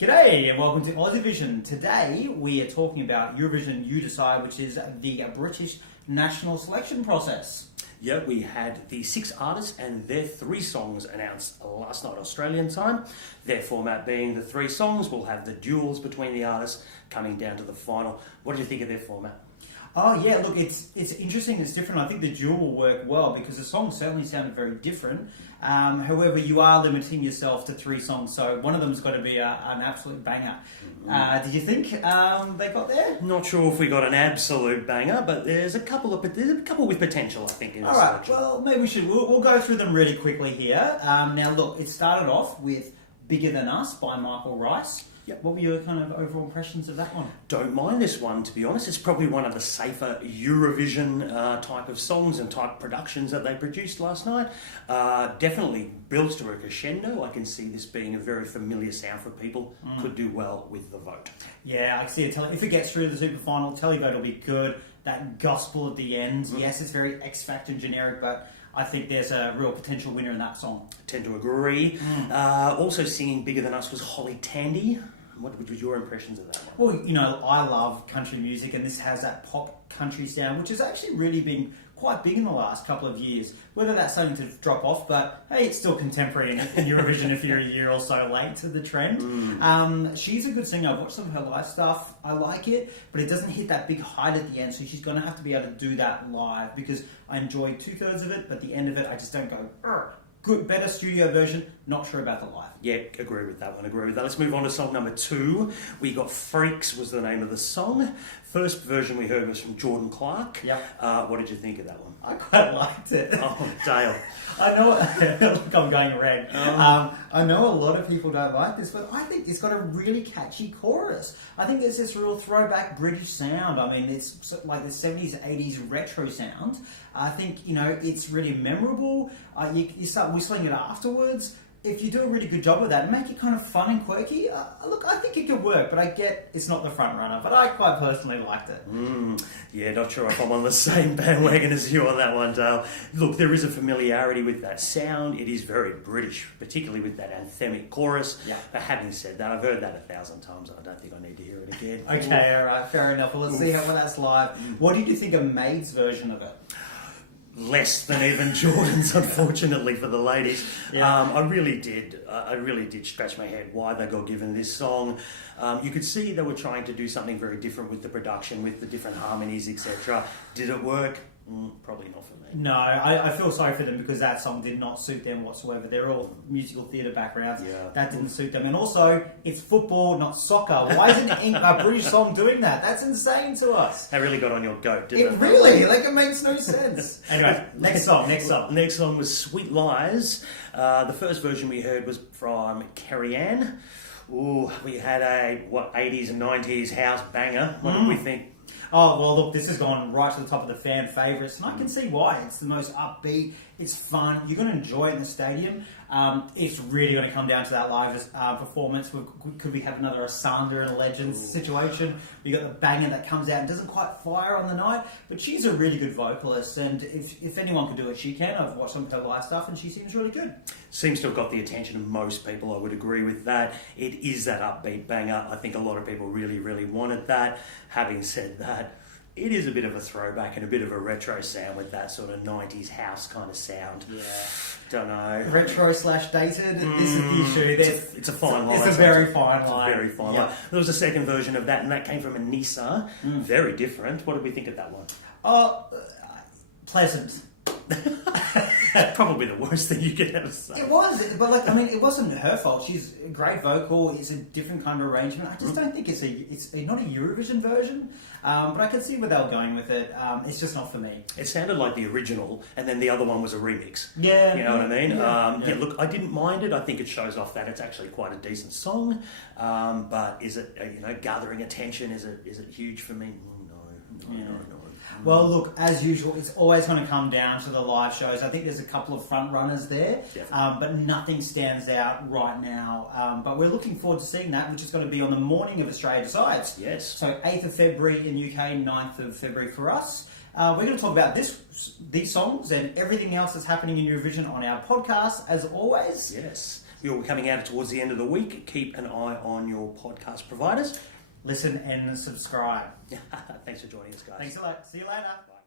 G'day and welcome to Eurovision. Today we are talking about Eurovision You Decide, which is the British national selection process. Yeah, we had the 6 artists and their 3 songs announced last night Australian time. Their format being the 3 songs, we'll have the duels between the artists coming down to the final. What do you think of their format? Oh yeah, look, it's interesting, it's different. I think the duel will work well because the songs certainly sounded very different. However, you are limiting yourself to 3 songs, so one of them's got to be an absolute banger. Did you think they got there? Not sure if we got an absolute banger, but there's a couple with potential, I think, in the selection. Well, maybe we'll go through them really quickly here. Now look, it started off with Bigger Than Us by Michael Rice. Yep. What were your kind of overall impressions of that one? Don't mind this one, to be honest. It's probably one of the safer Eurovision type of songs and type productions that they produced last night. Definitely builds to a crescendo. I can see this being a very familiar sound for people. Could do well with the vote. Yeah, I can see it. If it gets through the super final, televote will be good. That gospel at the end, yes, it's very X Factor and generic, but I think there's a real potential winner in that song. I tend to agree. Also singing Bigger Than Us was Holly Tandy. What was your impressions of that one? Well, you know, I love country music, and this has that pop country sound, which has actually really been quite big in the last couple of years. Whether that's starting to drop off, but hey, it's still contemporary in Eurovision if you're a year or so late to the trend. She's a good singer. I've watched some of her live stuff. I like it, but it doesn't hit that big height at the end, so she's going to have to be able to do that live because I enjoyed 2/3 of it, but the end of it, I just don't go, good, better studio version, not sure about the live. Yeah, agree with that one, Let's move on to song number 2. We got Freaks was the name of the song. First version we heard was from Jordan Clark. Yep. What did you think of that one? I quite liked it. Oh, Dale. I know, look, I'm going red. I know a lot of people don't like this, but I think it's got a really catchy chorus. I think it's this real throwback British sound. I mean, it's like the 70s, 80s retro sound. I think, you know, it's really memorable. You start whistling it afterwards. If you do a really good job of that and make it kind of fun and quirky, look, I think it could work, but I get it's not the front runner, but I quite personally liked it. Yeah, not sure if I'm on the same bandwagon as you on that one, Dale. Look, there is a familiarity with that sound. It is very British, particularly with that anthemic chorus. Yeah. But having said that, I've heard that 1,000 times. I don't think I need to hear it again. Okay, all right, fair enough. Well, let's see how that's live. What did you think of Maid's version of it? Less than even Jordan's, unfortunately, for the ladies. Yeah. I really did scratch my head why they got given this song. You could see they were trying to do something very different with the production, with the different harmonies, etc. Did it work? Probably not for me. No, I feel sorry for them because that song did not suit them whatsoever. They're all musical theatre backgrounds. Yeah. That didn't suit them. And also, it's football, not soccer. Why isn't a British song doing that? That's insane to us. They really got on your goat, didn't It they? really, like, it makes no sense. Anyway, next song. Next song was Sweet Lies. The first version we heard was from Kerrie-Anne. Ooh, we had a, 80s and 90s house banger. What did we think? Oh, well, look, this has gone right to the top of the fan favourites, and I can see why. It's the most upbeat, it's fun, you're going to enjoy it in the stadium. It's really going to come down to that live performance. Could we have another Asanda and a Legends situation? We got the banger that comes out and doesn't quite fire on the night, but she's a really good vocalist, and if anyone could do it, she can. I've watched some of her live stuff, and she seems really good. Seems to have got the attention of most people, I would agree with that. It is that upbeat banger. I think a lot of people really, really wanted that. Having said that, it is a bit of a throwback and a bit of a retro sound with that sort of 90s house kind of sound. Yeah. Don't know. Retro/dated, this is the issue. It's a fine line. It's a very fine line. Very fine line. There was a second version of that, and that came from Anissa. Very different. What did we think of that one? Pleasant. That's probably the worst thing you could ever say. It was, but like, I mean, it wasn't her fault. She's a great vocal. It's a different kind of arrangement. I just don't think it's not a Eurovision version. But I can see where they were going with it. It's just not for me. It sounded like the original, and then the other one was a remix. Yeah, you know what I mean. Yeah. Look, I didn't mind it. I think it shows off that it's actually quite a decent song. But is it, gathering attention? Is it huge for me? No. Well, look, as usual, it's always going to come down to the live shows. I think there's a couple of front runners there, but nothing stands out right now. But we're looking forward to seeing that, which is going to be on the morning of Australia Decides. Yes. So 8th of February in UK, 9th of February for us. We're going to talk about these songs and everything else that's happening in Eurovision on our podcast, as always. Yes. You're coming out towards the end of the week. Keep an eye on your podcast providers. Listen and subscribe. Thanks for joining us, guys. Thanks a lot. See you later. Bye.